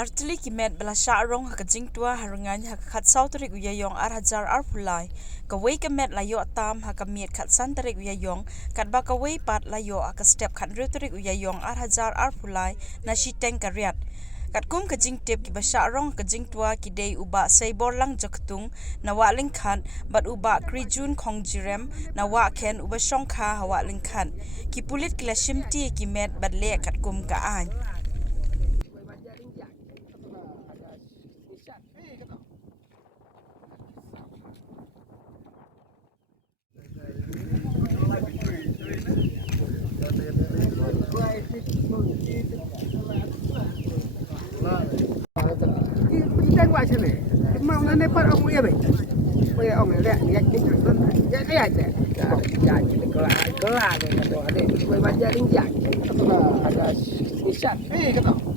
Artli kimet bela syarong hakajing tua harangan hakat sautrik uyayong arhajar arpulai kawai kemet layo tam hakamiet kat santarik uyayong kat ba kawai pat layo aka step kat rutrik uyayong arhajar arpulai na shiteng karyat kat kum kajing tip ki basyarong kajing tua kidei uba seibor lang jaktung na wa lingkhan bat uba krijun kongjirem na wa ken uba shongkha hawa lingkhan ki pulit kila shimti kimet badle kat kum kaan Kita buat sini. Mau nak dapat orang dia baik. Boleh orang dia dia kita dia dia aja. Jadi kelar ni kata ada. Boleh baca rinjak. Ada nisat. Kata.